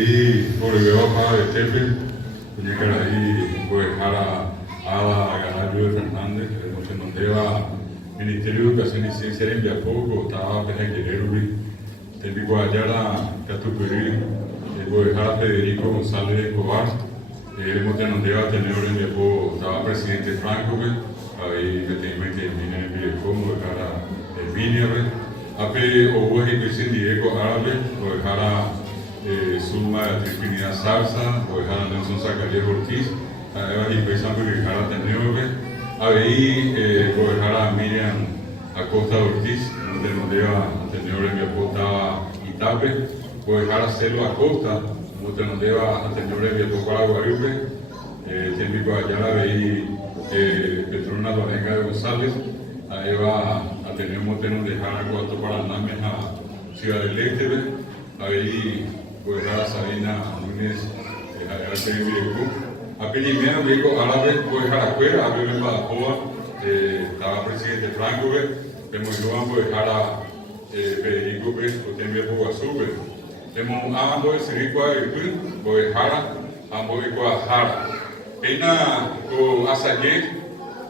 Y por el baja de Tepe, llegar ahí, pues, a la de Fernández, se nos lleva Ministerio de Educación y Ciencia en Viapoco, estaba apenas Guerrero, te digo allá la Catuperi, pues, a Federico González Escobar, hemos tenido a tener en Viapoco, estaba presidente Franco, ahí me tengo que venir en Viapoco, de cara a Emilia, a pe o hubo que Diego Árabe, pues, Suma Trinidad Salsa, o Nelson Zacarías Ortiz, y pensando que Jara Teneuve, ahí Miriam Acosta Ortiz, donde nos lleva Teneuve mi Acosta Itape, pues Celo Acosta, donde nos lleva Teneuve mi Acosta Guaribe, Técnico Ayala veí Petrona Lorenga de González, ahí va a tener un montón de Jara Cuatro Paraná, a Ciudad del Este, ahí pues a Sabina Núñez, a Pilimena, Vico Árabe, pues a la cueva, a Bebe Badajoa, estaba presidente Franco, hemos ido pues a Federico, pues también por Azúcar, hemos ambos de Sirico a pues ambos de Jara. Pena con Asayé,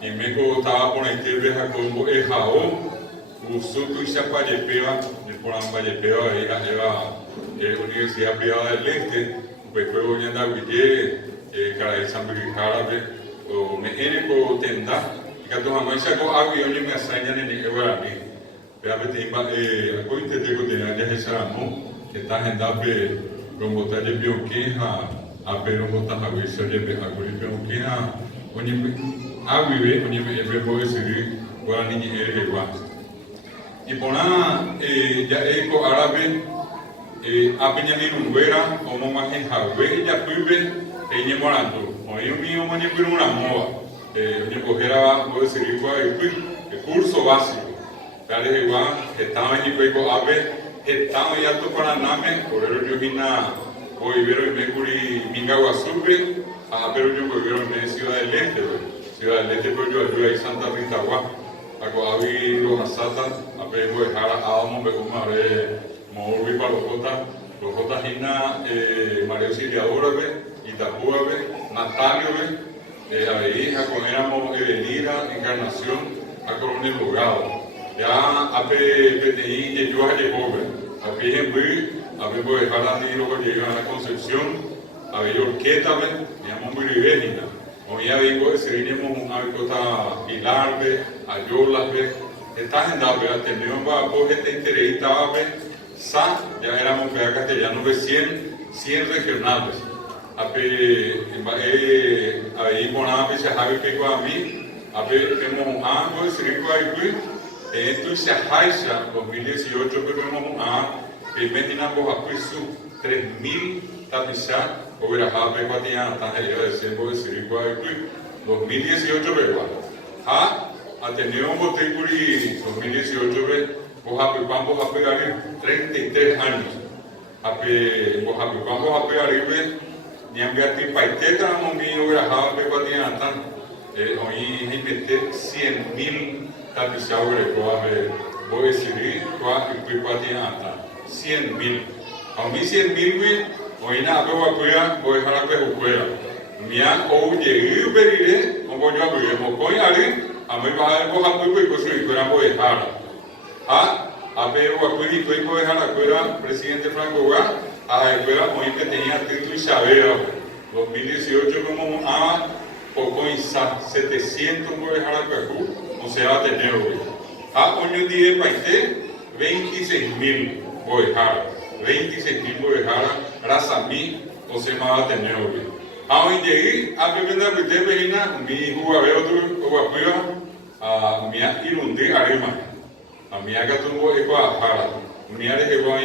y me estaba por la izquierda como el Jao, Usutu y Chapayepea, de por Ambayepea, ahí la Universidad Privada del Este, pues fue oyendo a Guille, Caray San Árabe, o Mejeneko Tenda, y que todos amantes con agua y hoy me asañan en el Guaraní. Pero a veces, a cointe de que tenía ya ese ramo, que está en Dape, con botas de Bionqueja, a Pedro Botas a Guisa, de Bionqueja, oye, agua y ve, oye, me voy a decidir, Guaraní y el Guaraní. Y por nada, ya eco árabe, a Peñamir Unguera, como más en Javé, ya Pibe, Peña Morando. Hoy un mío, mañana por una moda. Oye, cogera, voy a decir, el curso básico. Dale, igual, estaba en Ipeco Ave, estaba ya tu para Name, por el Yogina, hoy vieron el Mercury Mingaguazube, pero yo vieron en Ciudad del Este, Ciudad del Este, pues yo ayudé ahí Santa Rita Guá. Ako avi los asatan, ape voy a Adamo, me como Morbi para los Jotas Hina, María Auxiliadora, Itapúa, Natalio, ahí con éramos Evelira, Encarnación, a Coronel Logado. Ya ape PTI, que yo a Jehová, ape Henry, ape voy a dejar a ti lo que llega a la Concepción, ape Orqueta, llamamos muy ribénina. Hoy ya digo, seríamos una cosa Pilarbe, Ayolabe, esta gente tenemos bajo gente interesada, ya éramos castellanos de 100 regionales. Ahí por nada que se sabe que a mí, hemos algo de Sirico ahí, esto y se haisa 2018, pero hemos imaginamos a 3.000 tapizar, o verá, Pecuatiana, tan allá de Sembo de Sirico ahí, 2018, pero Ateneo Boticuri 2018, vamos a pegar 33 años. Vamos a pegar ni a mi paiteta, no me lo grababa, pero tenía tan. Hoy hay meter 100.000 tapizados, voy a decir, cuál 100.000. A mí 100.000, hoy nada, voy a dejar a pejucuera. Mía, o llegué, veré, como yo abriremos, voy a ir. A mí va a dejar a y pues si fuera de Jara. A ver, a dejar a fuera presidente Franco Gá, a fuera hoy que tenía título y saber, 2018 como poco en 700 por dejar a Cacú, o sea, a tener hoy. Hoy en día paité 26.000 por dejar, 26.000 por dejar, gracias a mí, o sea, va a tener hoy. Hoy llegué a primera vez, mi jugador a mi irundí arema, a mi acá tuvo eco a Jara, mi área llegó a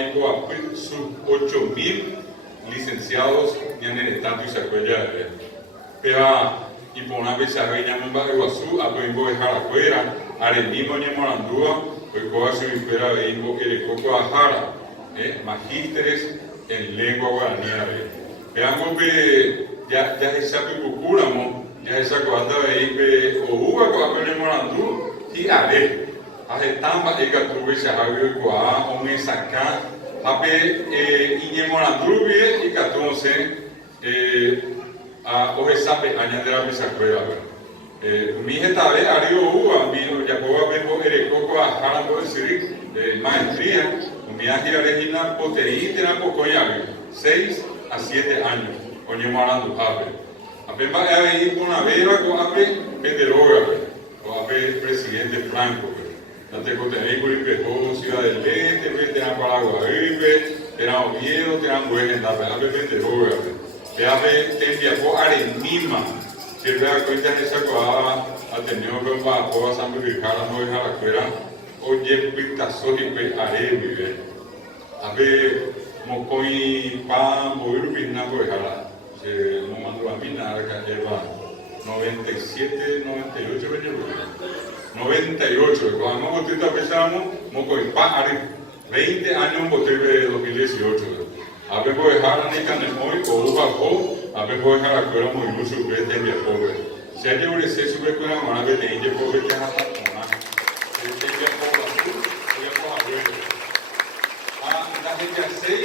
sus 8.000 licenciados ya en el estado y se acuerda pero y por una vez se había llamado a Iguazú, a Pueblo de Jara afuera, a Renimo y Morandúa, pues coja su espera de Ingo el coco a Jara, magísteres en lengua guaraní. Veamos que ya se sabe cucúramo, ya esa cosa ahí que o uva con el morandú y haré. Hace tamba y que tuve se ha habido igual, un sacar Ape Iñemorandrubie y Catonce a Ojesape añadera Pisacuera. Mi jetabe Ario Uva, mi Yacoba Bebo Erecoco a Jarambo de Siri, maestría, mi ágil Regina Poteí, tena Pocoyabe, 6 a 7 años, Oñemorandu Ape. Ape va a ir con una vera con Ape Penderoga, o Ape presidente Franco. Ante Coterícula y Pejó, Ciudad del Este, tena Paraguay, tena Oviedo, tena Buenos, Ape Penderoga. Ape Tendiaco Arenima. Si el vea cuenta en esa coada, ha tenido que va a poder San Virjara, no dejar la cuera, oye, pitazo y pe arevi, a ver, mocoi pan, boiru pinnaco de jara, se no mandó a minar, que lleva 97, 98 años, 98, cuando nosotros pensamos, mocoi pan, arevi, 20 años, botel de 2018, a ver, pues jara ni canemoi, o uva, a ver, voy a dejar la cuera muy mucho, que es de mi pobre. Si hay un exceso de cuera, van a ver de ella pobre que es hasta tomar. Si ella pobre azul, ella pobre abuelo. La gente así,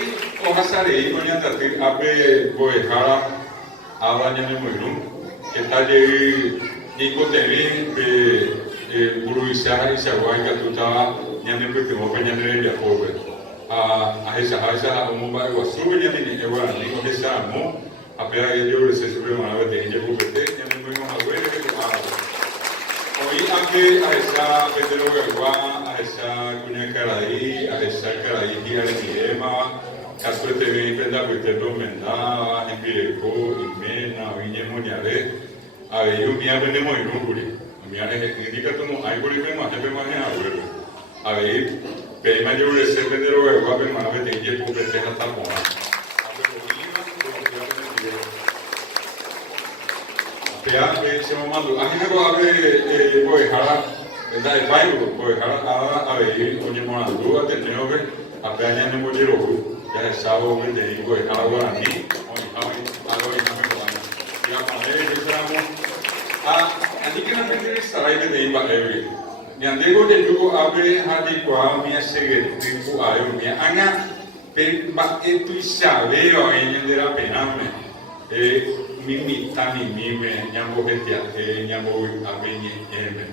hojas haré, con ya te ape, voy a dejar a dañar muy bien. Que está allí, Nico Temín, Buruizá y Saguay, que tú estabas, ya me preguntó que ya me ella pobre. A esa, un bomba de guasú, ya me dijo, Nico, esa amor. Apenas yo les he una vez de ella porque ya no me a ver que hoy aunque a esa Pedro Galván, a esa Cuña Caraí, a esa Caraí y a Ema, caso de TV Pedro Pedro Mendá, en Pireco, Imena, Viña Moñaré, a ver yo me aprendemos en un guri, me han indicado como hay guri que más jefe más a ver, pero mayor les he Pedro Galván, pero una vez de ella porque te hasta poner. Ya se me mandó, a mí me va a ver, pues, jara, ¿verdad? El baile, pues, jara, a ver, oye, Morandú, a tener que, a ver, ya no me quiero, ya el sábado, que te digo, es jara guaraní, oye, a lo que me van a, y a poner, que seamos, a ti que no me interesa, que te iba a ver, me han dicho que yo, a ver, a ti, cuál, me hace que tipo, a ver, me haga, pero, esto y saber, a ver, de la pena, Mimi tani mime nyambo hetia nyambo abini eme.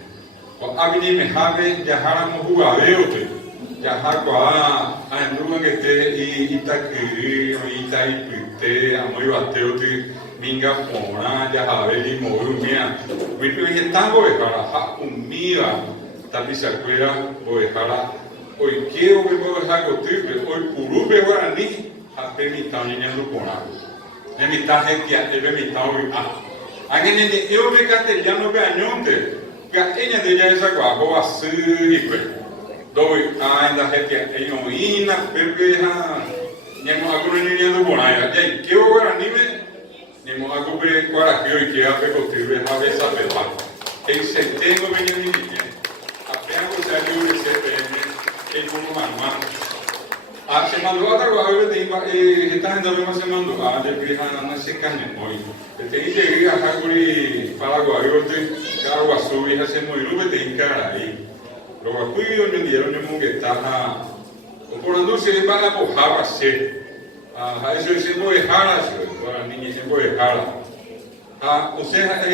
O abini me have jahara mohu aveote. Jahakwa anduga ngete itakiri itaipite amoi bateote minga pona jahave di mohu mia. Witu yetango ekara ha umia tapisa kwera boekara. Hoy quiero que puedo dejar contigo, hoy purube guaraní a permitir nyambo pona. En mi gente, en mi alguien en eu me castellano beañonte, que ella de ella esa guapo así, pues, doy en la gente, en oína, perpeja, ni hemos agregado por ahí, ya que ahora ni hemos agregado para que hoy quiera construir a esa pepa, el centeno venía ni bien, apenas se ha ido de CPM, el uno más. Se mandó a trabajar de esta gente se mandó a no se caña hoy. Tenía que ir a Jacuri Paraguay, Caguazú, y hace muy luz de cara ahí. Lo que fui yo me dieron yo que estaba, o por la dulce de para pojar a ser. A eso se puede dejar, para niños se puede dejar. O sea,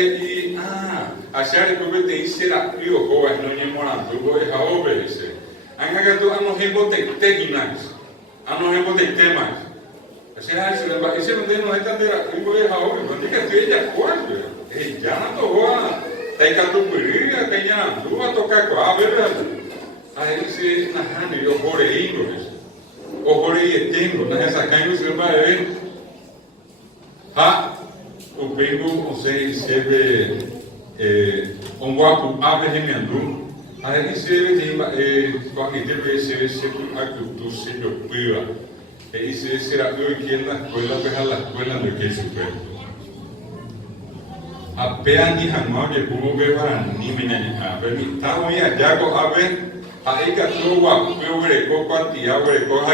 hacer el que te dice la río joven, no ni morando, voy a dejar obedecer. Han agarrado a los ejemplos técnicos. No hemos de temas. Ese no es tan de la tribu de Jaúl, no es que estoy de acuerdo. Ya no tocó a Taicatupiría, que ya no va a tocar con ¿verdad? A ese, y yo por ahí, o por ahí tengo, no es acá, no se va a ver. O vengo, o sea, se ve un guapo, abre de mi andú. A ele se com a gente se agricultura se preocupa e se será eu que na escola pegar a escola no que super a pea ni hanmao de como beba ni menina permita hoy allá go ave a ega troa eu greco quantia greco ha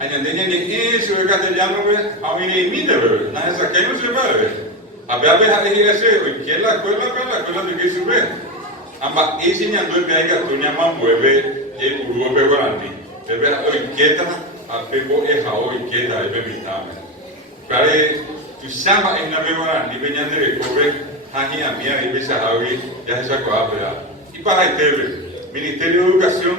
añadeña ni eso de castellano a mí ni mide na esa que no se va a ver a ese hoy que la escuela de que super Amba enseñando el que hay que tuña más mueve el puro guaraní. Pero hoy quieta a pepo e hao I queda e bemitame. Kare tu sama e na memora ni benyande re kobe hahi a mia e besa hawi ya esa ko apera. E para teve Ministerio de Educação